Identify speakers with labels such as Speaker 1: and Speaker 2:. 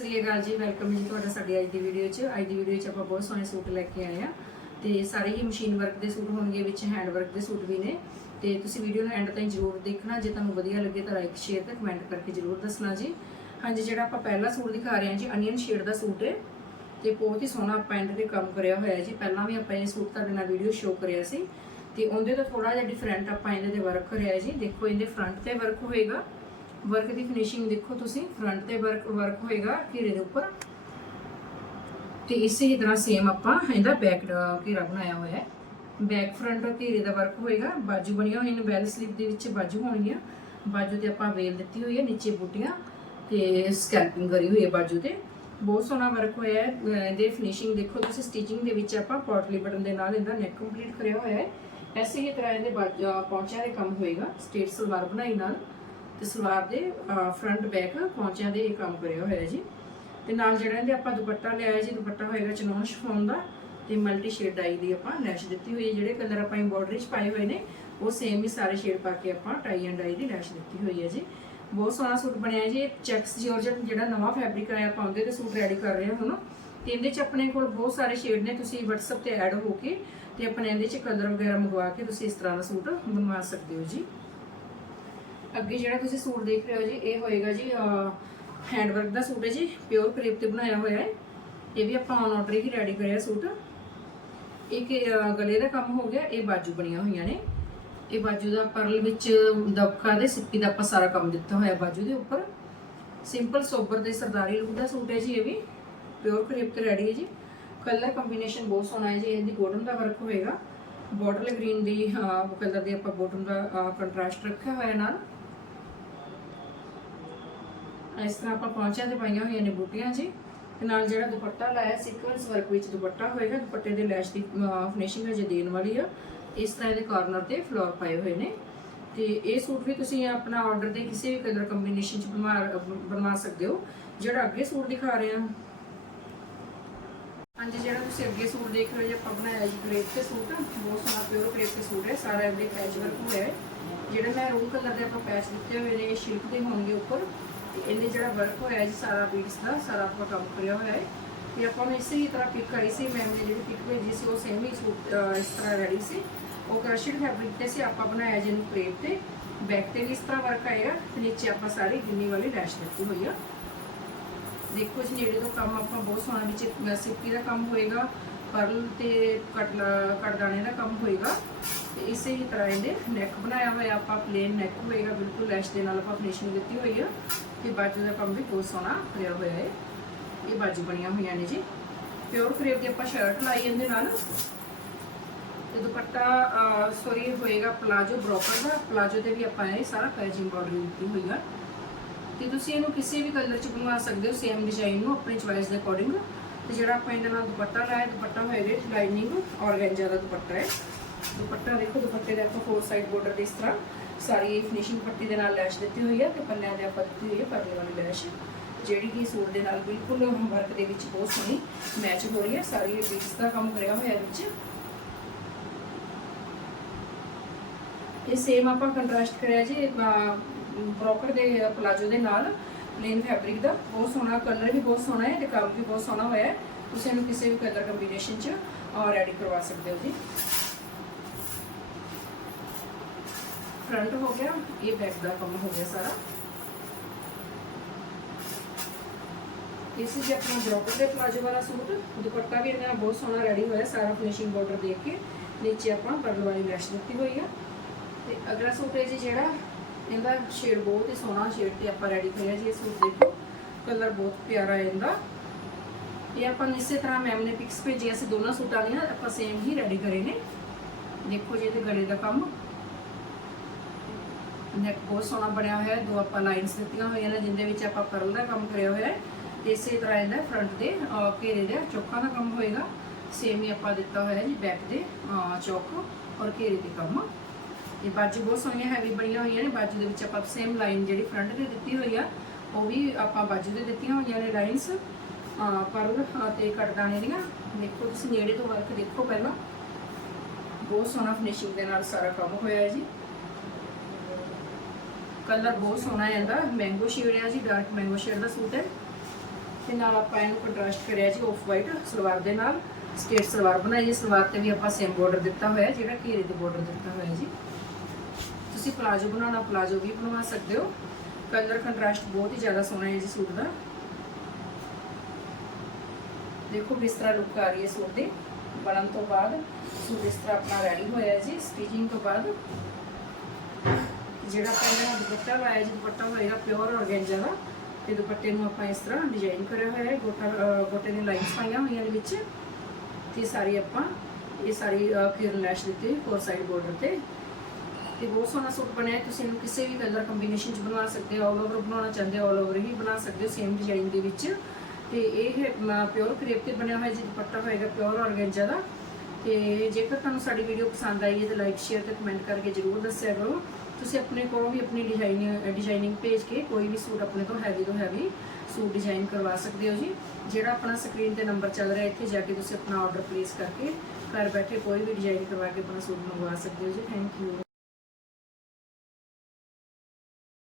Speaker 1: ਸ੍ਰੀ ਅਕਾਲ ਜੀ ਵੈਲਕਮ ਜੀ ਤੁਹਾਡਾ ਸਾਡੀ ਅੱਜ ਦੀ ਵੀਡੀਓ 'ਚ। ਅੱਜ ਦੀ ਵੀਡੀਓ 'ਚ ਆਪਾਂ ਬਹੁਤ ਸੋਹਣੇ ਸੂਟ ਲੈ ਕੇ ਆਏ ਆ। ਤੇ ਸਾਰੇ ਹੀ ਮਸ਼ੀਨ ਵਰਕ ਦੇ ਸੂਟ ਹੋਣਗੇ, ਵਿੱਚ ਹੈਂਡ ਵਰਕ ਦੇ ਸੂਟ ਵੀ ਨੇ। ਤੇ ਤੁਸੀਂ ਵੀਡੀਓ ਨੂੰ ਐਂਡ ਤਾਈਂ ਜ਼ਰੂਰ ਦੇਖਣਾ। ਜੇ ਤੁਹਾਨੂੰ ਵਧੀਆ ਲੱਗੇ ਤਾਂ ਲਾਈਕ ਸ਼ੇਅਰ ਤੇ ਕਮੈਂਟ ਕਰਕੇ ਜ਼ਰੂਰ ਦੱਸਣਾ ਜੀ। ਹਾਂਜੀ, ਜਿਹੜਾ ਆਪਾਂ ਪਹਿਲਾ ਸੂਟ ਦਿਖਾ ਰਹੇ ਹਾਂ ਜੀ ਅਨੀਅਨ ਸ਼ੇਡ ਦਾ ਸੂਟ ਹੈ ਤੇ ਬਹੁਤ ਹੀ ਸੋਹਣਾ ਆਪਾਂ ਐਂਡ ਤੇ ਕੰਮ ਕਰਿਆ ਹੋਇਆ ਜੀ। ਪਹਿਲਾਂ ਵੀ ਆਪਾਂ ਇਹ ਸੂਟ ਤੁਹਾਡੇ ਨਾਲ ਵੀਡੀਓ ਸ਼ੋਅ ਕਰਿਆ ਸੀ। ਤੇ ਉਹਦੇ ਤੋਂ ਥੋੜਾ ਜਿਹਾ ਡਿਫਰੈਂਟ ਆਪਾਂ ਇਹਦੇ ਤੇ ਵਰਕ ਕਰਿਆ ਜੀ। ਦੇਖੋ, ਇਹਦੇ ਫਰੰਟ ਤੇ ਵਰਕ ਹੋਏਗਾ। ਵਰਕ ਦੀ ਫਿਨਿਸ਼ਿੰਗ ਦੇਖੋ ਤੁਸੀਂ ਫਰੰਟ ਤੇ ਵਰਕ ਵਰਕ ਹੋਏਗਾ ਘੇਰੇ ਦੇ ਉੱਪਰ। ਤੇ ਇਸੇ ਹੀ ਤਰ੍ਹਾਂ ਸੇਮ ਆਪਾਂ ਇਹਦਾ ਬੈਕ ਘੇਰਾ ਬਣਾਇਆ ਹੋਇਆ ਹੈ। ਬੈਕ ਫਰੰਟ ਘੇਰੇ ਦਾ ਵਰਕ ਹੋਏਗਾ, ਬਾਜੂ ਬਣੀਆਂ ਹੋਈਆਂ ਨੇ ਬੈਲ ਸਲੀਪ ਦੇ ਵਿੱਚ ਬਾਜੂ ਹੋਣਗੀਆਂ। ਬਾਜੂ ਤੇ ਆਪਾਂ ਵੇਲ ਦਿੱਤੀ ਹੋਈ ਹੈ, ਨੀਚੇ ਬੂਟੀਆਂ ਤੇ ਸਕੈਲਪਿੰਗ ਕਰੀ ਹੋਈ ਹੈ ਬਾਜੂ ਤੇ। ਬਹੁਤ ਸੋਹਣਾ ਵਰਕ ਹੋਇਆ ਹੈ ਇਹਦੇ ਫਿਨਿਸ਼ਿੰਗ ਦੇਖੋ ਤੁਸੀਂ ਸਟਿਚਿੰਗ ਦੇ ਵਿੱਚ ਆਪਾਂ ਪੋਟਲੀ ਬਟਨ ਦੇ ਨਾਲ ਇਹਦਾ ਨੈਕ ਕੰਪਲੀਟ ਕਰਿਆ ਹੋਇਆ ਹੈ। ਐਸੇ ਹੀ ਤਰ੍ਹਾਂ ਇਹਦੇ ਬਾਜੂ, ਅਹ ਪੌਂਚਿਆਂ ਦੇ ਕੰਮ ਹੋਏਗਾ ਸਟੇਟ ਸਲਵਾਰ ਬਣਾਈ ਨਾਲ। ਤੇ ਸਲਵਾਰ ਦੇ ਫਰੰਟ ਬੈਕ ਪੌਂਚਿਆਂ ਦੇ ਇਹ ਕੰਮ ਕਰਿਆ ਹੋਇਆ ਜੀ। ਤੇ ਨਾਲ ਜਿਹੜਾ ਇਹਦੇ ਆਪਾਂ ਦੁਪੱਟਾ ਲਿਆ ਜੀ, ਦੁਪੱਟਾ ਹੋਏਗਾ ਚਨੋਨ ਸ਼ਿਫੋਨ ਦਾ ਤੇ ਮਲਟੀ ਸ਼ੇਡ ਡਾਈ ਦੀ ਆਪਾਂ ਲੈਸ਼ ਦਿੱਤੀ ਹੋਈ ਹੈ। ਜਿਹੜੇ ਕਲਰ ਆਪਾਂ ਐਮਬੋਡਰੀ ਚ ਪਾਏ ਹੋਏ ਨੇ, ਉਹ ਸੇਮ ਹੀ ਸਾਰੇ ਸ਼ੇਡ ਪਾ ਕੇ ਆਪਾਂ ਟਾਈ ਐਂਡ ਡਾਈ ਦੀ ਲੈਸ਼ ਦਿੱਤੀ ਹੋਈ ਹੈ ਜੀ। ਬਹੁਤ ਸੋਹਣਾ ਸੂਟ ਬਣਿਆ ਜੀ। ਚੈਕਸ ਜਾਰਜਟ ਜਿਹੜਾ ਨਵਾਂ ਫੈਬਰਿਕ ਆਇਆ, ਆਪਾਂ ਉਹਦੇ ਤੇ ਸੂਟ ਰੈਡੀ ਕਰ ਰਹੇ ਹਾਂ ਹੁਣ। ਤੇ ਇਹਦੇ ਚ ਆਪਣੇ ਕੋਲ ਬਹੁਤ ਸਾਰੇ ਸ਼ੇਡ ਨੇ, ਤੁਸੀਂ WhatsApp ਤੇ ਐਡ ਹੋ ਕੇ ਤੇ ਆਪਣੇ ਇਹਦੇ ਚ ਕਲਰ ਵਗੈਰਾ ਮੰਗਵਾ ਕੇ ਤੁਸੀਂ ਇਸ ਤਰ੍ਹਾਂ ਦਾ ਸੂਟ ਬਣਵਾ ਸਕਦੇ ਹੋ ਜੀ। ਅੱਗੇ ਜਿਹੜਾ ਤੁਸੀਂ ਸੂਟ ਦੇਖ ਰਹੇ ਹੋ ਜੀ ਇਹ ਹੋਏਗਾ ਜੀ ਹੈਂਡਵਰਕ ਦਾ ਸੂਟ ਹੈ ਜੀ ਪਿਓਰ ਕਰੇਪ ਤੇ ਬਣਾਇਆ ਹੋਇਆ ਹੈ। ਇਹ ਵੀ ਆਪਾਂ ਔਨ ਆਰਡਰ ਹੀ ਰੈਡੀ ਕਰਿਆ ਸੂਟ। ਇੱਕ ਅਹ, ਗਲੇ ਦਾ ਕੰਮ ਹੋ ਗਿਆ ਇਹ ਬਾਜੂ ਬਣੀਆਂ ਹੋਈਆਂ ਨੇ। ਇਹ ਬਾਜੂ ਦਾ ਪਰਲ ਵਿੱਚ ਦਬਕਾ ਦੇ ਸਿੱਪੀ ਦਾ ਆਪਾਂ ਸਾਰਾ ਕੰਮ ਦਿੱਤਾ ਹੋਇਆ ਬਾਜੂ ਦੇ ਉੱਪਰ। ਸਿੰਪਲ ਸੋਬਰ ਦੇ ਸਰਦਾਰੀ ਲੁੱਕ ਦਾ ਸੂਟ ਹੈ ਜੀ ਇਹ ਵੀ। ਪਿਓਰ ਕਰੇਪ ਤੇ ਰੈਡੀ ਹੈ ਜੀ। ਕਲਰ ਕੰਬੀਨੇਸ਼ਨ ਬਹੁਤ ਸੋਹਣਾ ਹੈ ਜੀ ਇਹਦੀ ਗੋਲਡਨ ਦਾ ਵਰਕ ਹੋਏਗਾ। ਬੋਟਲ ਗ੍ਰੀਨ ਦੀ ਕਲਰ ਦੀ ਆਪਾਂ ਬੋਟਮ ਦਾ ਕੰਟਰਾਸਟ ਰੱਖਿਆ ਹੋਇਆ ਨਾਲ। ਇਸ ਤਰ੍ਹਾਂ ਆਪਾਂ ਪੌਂਚਿਆਂ ਤੇ ਪਾਈਆਂ ਹੋਈਆਂ ਨੇ ਬੂਟੀਆਂ ਜੀ। ਤੇ ਨਾਲ ਜਿਹੜਾ ਦੁਪੱਟਾ ਲਾਇਆ ਸੀਕੁਐਂਸ ਵਰਕ ਵਿੱਚ ਦੁਪੱਟਾ ਹੋਏਗਾ। ਦੁਪੱਟੇ ਦੇ ਲੈਸ਼ ਦੀ ਫਿਨਿਸ਼ਿੰਗ ਹਜੇ ਦੇਣ ਵਾਲੀ ਆ। ਇਸ ਤਰ੍ਹਾਂ ਇਹਦੇ ਕਾਰਨਰ ਤੇ ਫਲੋਰ ਪਾਏ ਹੋਏ ਨੇ। ਤੇ ਇਹ ਸੂਟ ਵੀ ਤੁਸੀਂ ਆਪਣਾ ਆਰਡਰ ਦੇ ਕਿਸੇ ਵੀ ਕਲਰ ਕੰਬੀਨੇਸ਼ਨ ਚ ਬਣਵਾ ਸਕਦੇ ਹੋ। ਜਿਹੜਾ ਅੱਗੇ ਸੂਟ ਦਿਖਾ ਰਹੇ ਹਾਂ। ਹਾਂਜੀ, ਜਿਹੜਾ ਤੁਸੀਂ ਅੱਗੇ ਸੂਟ ਦੇਖ ਰਹੇ ਹੋ, ਜੀ ਆਪਾਂ ਬਣਾਇਆ ਜੀ ਗ੍ਰੇਪ ਤੇ ਸੂਟ, ਬਹੁਤ ਸੋਹਣਾ ਪਿਓਰ ਗ੍ਰੇਪ ਤੇ ਸੂਟ ਹੈ। ਸਾਰਾ ਇਹਦੇ ਪੈਚ ਵਰਕ ਹੋਇਆ ਹੈ। ਜਿਹੜੇ ਮੈਂ ਰੂਮ ਕਲਰ ਦੇ ਆਪਾਂ ਪੈਚ ਦਿੱਤੇ ਹੋਏ ਨੇ, ਇਹ ਸ਼ਿਲਕ ਦੇ ਹੋਣਗੇ ਉੱਪਰ। ਤੇ ਇਹਦੇ ਜਿਹੜਾ ਵਰਕ ਹੋਇਆ ਜੀ, ਸਾਰਾ ਬੀਡਸ ਦਾ, ਸਾਰਾ ਆਪਾਂ ਕੰਮ ਕਰਿਆ ਹੋਇਆ ਹੈ। ਤੇ ਆਪਾਂ ਨੂੰ ਇਸੇ ਤਰ੍ਹਾਂ ਪਿਕ ਆਈ ਸੀ ਮੈਮ ਨੇ ਜਿਹੜੀ ਪਿਕ ਭੇਜੀ ਸੀ, ਉਹ ਸੇਮ ਹੀ ਸੂਟ ਇਸ ਤਰ੍ਹਾਂ ਰੈਡੀ ਸੀ। ਉਹ ਕਰਸ਼ਡ ਫੈਬਰਿਕ ਤੇ ਸੀ, ਆਪਾਂ ਬਣਾਇਆ ਜਿਹਨੂੰ ਇਹਨੂੰ ਕ੍ਰੇਪ ਤੇ। ਬੈਕ ਤੇ ਵੀ ਇਸ ਤਰ੍ਹਾਂ ਵਰਕ ਆਏਗਾ ਤੇ ਨੀਚੇ ਆਪਾਂ ਸਾਰੀ ਗਿੰਨੀ ਵਾਲੀ ਰੈਸ਼ ਦਿੱਤੀ ਹੋਈ ਆ। ਦੇਖੋ ਜੀ, ਨੇੜੇ ਤੋਂ ਕੰਮ ਆਪਾਂ ਬਹੁਤ ਸੋਹਣਾ ਵਿੱਚ ਸਿੱਪੀ ਦਾ ਕੰਮ ਹੋਏਗਾ। ਪਰਲ ਤੇ ਕਟਲਾ ਕਟਦਾਣੇ ਦਾ ਕੰਮ ਹੋਏਗਾ। ਤੇ ਇਸੇ ਹੀ ਤਰ੍ਹਾਂ ਇਹਦੇ ਨੈਕ ਬਣਾਇਆ ਹੋਇਆ, ਆਪਾਂ ਪਲੇਨ ਨੈਕ ਹੋਏਗਾ, ਬਿਲਕੁਲ ਲੈਸ਼ ਦੇ ਨਾਲ ਆਪਾਂ ਫਿਨਿਸ਼ਿੰਗ ਦਿੱਤੀ ਹੋਈ ਆ। ਤੇ ਬਾਜੂ ਦਾ ਕੰਮ ਵੀ ਬਹੁਤ ਸੋਹਣਾ ਕਰਿਆ ਹੋਇਆ ਹੈ ਇਹ ਬਾਜੂ ਬਣੀਆਂ ਹੋਈਆਂ ਨੇ ਜੀ। ਪਿਓਰ ਕਰੇਪ ਦੀ ਆਪਾਂ ਸ਼ਰਟ ਲਾਈ ਇਹਦੇ ਨਾਲ। ਤੇ ਦੁਪੱਟਾ ਸੋਰੀ ਹੋਏਗਾ ਪਲਾਜੋ ਬ੍ਰੋਕਰ ਦਾ। ਪਲਾਜੋ ਤੇ ਵੀ ਆਪਾਂ ਇਹ ਸਾਰਾ ਪੈਚਿੰਗ ਬਾਰਡਰ ਦਿੱਤੀ ਹੋਈ ਆ। ਤੇ ਤੁਸੀਂ ਇਹਨੂੰ ਕਿਸੇ ਵੀ ਕਲਰ ਚ ਬਣਵਾ ਸਕਦੇ ਹੋ ਸੇਮ ਡਿਜ਼ਾਈਨ ਨੂੰ, ਆਪਣੀ ਚੁਆਇਸ ਦੇ ਅਕੋਰਡਿੰਗ ਤੇ ਜਿਹੜਾ ਆਪਾਂ ਇਹਦੇ ਨਾਲ ਦੁਪੱਟਾ ਲਾਇਆ, ਦੁਪੱਟਾ ਹੋਏਗਾ ਲਾਈਨਿੰਗ ਔਰਗੈਂਜਾ ਦਾ ਦੁਪੱਟਾ ਹੈ। ਦੁਪੱਟਾ ਦੇਖੋ, ਦੁਪੱਟੇ ਦਾ ਆਪਾਂ ਫੋਰ ਸਾਈਡ ਬਾਰਡਰ ਦੇ ਇਸ ਤਰ੍ਹਾਂ ਸਾਰੀ ਫਿਨਿਸ਼ਿੰਗ ਪੱਟੀ ਦੇ ਨਾਲ ਲੈਸ਼ ਦਿੱਤੀ ਹੋਈ ਹੈ ਤੇ ਪੱਲਿਆਂ ਦੇ ਆਪਾਂ ਦਿੱਤੀ ਹੋਈ ਹੈ ਪਰਲੇ ਵਾਲੀ ਲੈਸ਼ ਜਿਹੜੀ ਕਿ ਸੂਟ ਦੇ ਨਾਲ ਬਿਲਕੁਲ ਵਰਕ ਦੇ ਵਿੱਚ ਬਹੁਤ ਸੋਹਣੀ ਮੈਚ ਹੋ ਰਹੀ ਹੈ। ਸਾਰੀ ਬੀਡਸ ਦਾ ਕੰਮ ਕਰਿਆ ਹੋਇਆ ਵਿੱਚ। ਇਹ ਸੇਮ ਆਪਾਂ ਕੰਟਰਾਸਟ ਕਰਿਆ ਜੀ ਬ੍ਰੋਕਰ ਦੇ ਪਲਾਜੋ ਦੇ ਨਾਲ। ਪਲੇਨ ਫੈਬਰਿਕ ਦਾ। ਬਹੁਤ ਸੋਹਣਾ ਕਲਰ ਵੀ ਬਹੁਤ ਸੋਹਣਾ ਹੈ ਤੇ ਕੰਮ ਵੀ ਬਹੁਤ ਸੋਹਣਾ ਹੋਇਆ ਹੈ। ਤੁਸੀਂ ਇਹਨੂੰ ਕਿਸੇ ਵੀ ਕਲਰ ਕੰਬੀਨੇਸ਼ਨ ਚ ਰੈਡੀ ਕਰਵਾ ਸਕਦੇ ਹੋ ਜੀ। ਫਰੰਟ ਹੋ ਗਿਆ, ਇਹ ਬੈਕ ਦਾ ਕੰਮ ਹੋ ਗਿਆ ਸਾਰਾ। ਇਸ ਜੀ ਆਪਣਾ ਬ੍ਰੋਕਰ ਦੇ ਪਲਾਜੋ ਵਾਲਾ ਸੂਟ, ਦੁਪੱਟਾ ਵੀ ਇਹਨਾਂ ਬਹੁਤ ਸੋਹਣਾ ਰੈਡੀ ਹੋਇਆ, ਸਾਰਾ ਫਿਨਿਸ਼ਿੰਗ ਬਾਰਡਰ ਦੇਖ ਕੇ। ਨੀਚੇ ਆਪਾਂ ਪਰਲ ਵਾਲੀ ਲੈਸ਼ ਦਿੱਤੀ ਹੋਈ ਆ। ਤੇ ਅਗਲਾ ਸੂਟ ਹੈ ਜੀ ਜਿਹੜਾ ਇਹਦਾ ਸ਼ੇਡ ਬਹੁਤ ਹੀ ਸੋਹਣਾ ਸ਼ੇਡ ਤੇ ਆਪਾਂ ਰੈਡੀ ਕਰਿਆ ਜੀ ਇਹ ਸੂਟ ਦੇਖੋ ਕਲਰ ਬਹੁਤ ਪਿਆਰਾ ਹੈ ਇਹਦਾ। ਇਹ ਆਪਾਂ ਨੂੰ ਇਸੇ ਤਰ੍ਹਾਂ ਮੈਮ ਨੇ ਪਿਕਸ ਭੇਜੀਆਂ ਸੀ ਦੋਨਾਂ ਸੂਟਾਂ ਦੀਆਂ ਆਪਾਂ ਸੇਮ ਹੀ ਰੈਡੀ ਕਰੇ ਨੇ। ਦੇਖੋ ਜੀ ਇਹਦੇ ਗਲੇ ਦਾ ਕੰਮ। ਨੈਕ ਬਹੁਤ ਸੋਹਣਾ ਬਣਿਆ ਹੋਇਆ ਹੈ। ਦੋ ਆਪਾਂ ਲਾਈਨਸ ਦਿੱਤੀਆਂ ਹੋਈਆਂ ਨੇ, ਜਿੰਦੇ ਵਿੱਚ ਆਪਾਂ ਪਰਲ ਦਾ ਕੰਮ ਕਰਿਆ ਹੋਇਆ ਹੈ। ਤੇ ਇਸੇ ਤਰ੍ਹਾਂ ਇਹਦਾ ਫਰੰਟ ਦੇ ਘੇਰੇ ਦੇ ਚੌਕਾਂ ਦਾ ਕੰਮ ਹੋਏਗਾ। ਸੇਮ ਹੀ ਆਪਾਂ ਦਿੱਤਾ ਹੋਇਆ ਹੈ ਜੀ ਬੈਕ ਦੇ ਚੌਕ ਔਰ ਘੇਰੇ ਦੇ ਕੰਮ। ਇਹ ਬਾਜੂ ਬਹੁਤ ਸੋਹਣੀਆਂ ਹੈਵੀ ਬਣੀਆਂ ਹੋਈਆਂ ਨੇ। ਬਾਜੂ ਦੇ ਵਿੱਚ ਆਪਾਂ ਸੇਮ ਲਾਈਨ ਜਿਹੜੀ ਫਰੰਟ ਤੇ ਦਿੱਤੀ ਹੋਈ ਆ ਉਹ ਵੀ ਆਪਾਂ ਬਾਜੂ ਤੇ ਦਿੱਤੀਆਂ ਹੋਈਆਂ ਨੇ ਲਾਈਨਸ ਪਰਲ ਅਹ, ਤੇ ਕਟਦਾਣੇ ਦੀਆਂ ਦੇਖੋ ਤੁਸੀਂ ਨੇੜੇ ਤੋਂ ਵਰਕ ਦੇਖੋ ਪਹਿਲਾਂ। ਬਹੁਤ ਸੋਹਣਾ ਫਿਨਿਸ਼ਿੰਗ ਦੇ ਨਾਲ ਸਾਰਾ ਕੰਮ ਹੋਇਆ ਹੈ ਜੀ। ਕਲਰ ਬਹੁਤ ਸੋਹਣਾ ਹੈ ਇਹਦਾ ਮੈਂਗੋ ਸ਼ੇਡ ਹੈ ਜੀ ਡਾਰਕ ਮੈਂਗੋ ਸ਼ੇਡ ਦਾ ਸੂਟ ਹੈ। ਤੇ ਨਾਲ ਆਪਾਂ ਇਹਨੂੰ ਕੰਟਰਾਸਟ ਕਰਿਆ ਜੀ ਆਫ ਵਾਈਟ ਸਲਵਾਰ ਦੇ ਨਾਲ। ਸਟੇਟ ਸਲਵਾਰ ਬਣਾਈ ਹੈ। ਸਲਵਾਰ ਤੇ ਵੀ ਆਪਾਂ ਸੇਮ ਬਾਰਡਰ ਦਿੱਤਾ ਹੋਇਆ ਜਿਹੜਾ ਘੇਰੇ ਤੇ ਬਾਰਡਰ ਦਿੱਤਾ ਹੋਇਆ ਜੀ। ਤੁਸੀਂ ਪਲਾਜੋ ਬਣਾਉਣਾ, ਪਲਾਜੋ ਵੀ ਬਣਵਾ ਸਕਦੇ ਹੋ। ਕਲਰ ਕੰਟਰਾਸਟ ਬਹੁਤ ਹੀ ਜ਼ਿਆਦਾ ਸੋਹਣਾ ਹੈ ਜੀ ਸੂਟ ਦਾ। ਦੇਖੋ ਕਿਸ ਤਰ੍ਹਾਂ ਲੁੱਕ ਆ ਰਹੀ ਹੈ ਸੂਟ ਦੀ। ਬਣਨ ਤੋਂ ਬਾਅਦ ਸੂਟ ਇਸ ਤਰ੍ਹਾਂ ਆਪਣਾ ਰੈਡੀ ਹੋਇਆ ਜੀ ਸਟਿਚਿੰਗ ਤੋਂ ਬਾਅਦ। ਜਿਹੜਾ ਆਪਾਂ ਦੁਪੱਟਾ ਲਾਇਆ ਜੀ, ਦੁਪੱਟਾ ਹੋਏਗਾ ਪਿਓਰ ਔਰਗੈਂਜਾ ਦਾ। ਤੇ ਦੁਪੱਟੇ ਨੂੰ ਆਪਾਂ ਇਸ ਤਰ੍ਹਾਂ ਡਿਜ਼ਾਈਨ ਕਰਿਆ ਹੋਇਆ ਹੈ, ਗੋਟਾ ਗੋਟੇ ਦੀਆਂ ਲਾਈਨਸ ਪਾਈਆਂ ਹੋਈਆਂ ਨੇ ਵਿੱਚ। ਤੇ ਸਾਰੀ ਆਪਾਂ, ਇਹ ਸਾਰੀ ਫਿਰ ਲੈਸ਼ ਦਿੱਤੀ ਫੋਰ ਸਾਈਡ ਬਾਰਡਰ ਤੇ। ਤੇ ਬਹੁਤ ਸੋਹਣਾ ਸੂਟ ਬਣਿਆ ਤੁਸੀਂ ਇਹਨੂੰ ਕਿਸੇ ਵੀ ਕਲਰ ਕੰਬੀਨੇਸ਼ਨ ਚ ਬਣਾ ਸਕਦੇ ਹੋ ਆਲ ਓਵਰ ਬਣਾਉਣਾ ਚਾਹੁੰਦੇ ਹੋ ਆਲ ਓਵਰ ਹੀ ਬਣਾ ਸਕਦੇ ਹੋ ਸੇਮ ਡਿਜ਼ਾਈਨ ਦੇ ਵਿੱਚ। ਤੇ ਇਹ ਪਿਓਰ ਕਰੇਪ ਤੇ ਬਣਿਆ ਹੋਇਆ ਜੀ ਦੁਪੱਟਾ ਹੋਏਗਾ ਪਿਓਰ ਔਰਗੈਂਜਾ ਦਾ। ਤੇ ਜੇਕਰ ਤੁਹਾਨੂੰ ਸਾਡੀ ਵੀਡੀਓ ਪਸੰਦ ਆਈ ਹੈ ਤਾਂ ਲਾਈਕ ਸ਼ੇਅਰ ਤੇ ਕਮੈਂਟ ਕਰਕੇ ਜਰੂਰ ਦੱਸਿਆ ਕਰੋ। ਤੁਸੀਂ ਆਪਣੇ ਕੋਲੋਂ ਵੀ ਆਪਣੀ ਡਿਜ਼ਾਈਨ ਡਿਜ਼ਾਈਨਿੰਗ ਭੇਜ ਕੇ ਕੋਈ ਵੀ ਸੂਟ ਆਪਣੇ ਤੋਂ ਹੈਵੀ ਤੋਂ ਹੈਵੀ ਸੂਟ ਡਿਜ਼ਾਈਨ ਕਰਵਾ ਸਕਦੇ ਹੋ ਜੀ। ਜਿਹੜਾ ਆਪਣਾ ਸਕਰੀਨ ਤੇ ਨੰਬਰ ਚੱਲ ਰਿਹਾ ਇੱਥੇ ਜਾ ਕੇ ਤੁਸੀਂ ਆਪਣਾ ਆਰਡਰ ਪਲੇਸ ਕਰਕੇ ਘਰ ਬੈਠੇ ਕੋਈ ਵੀ ਡਿਜ਼ਾਈਨ ਕਰਵਾ ਕੇ ਆਪਣਾ ਸੂਟ ਮੰਗਵਾ ਸਕਦੇ ਹੋ ਜੀ। Thank you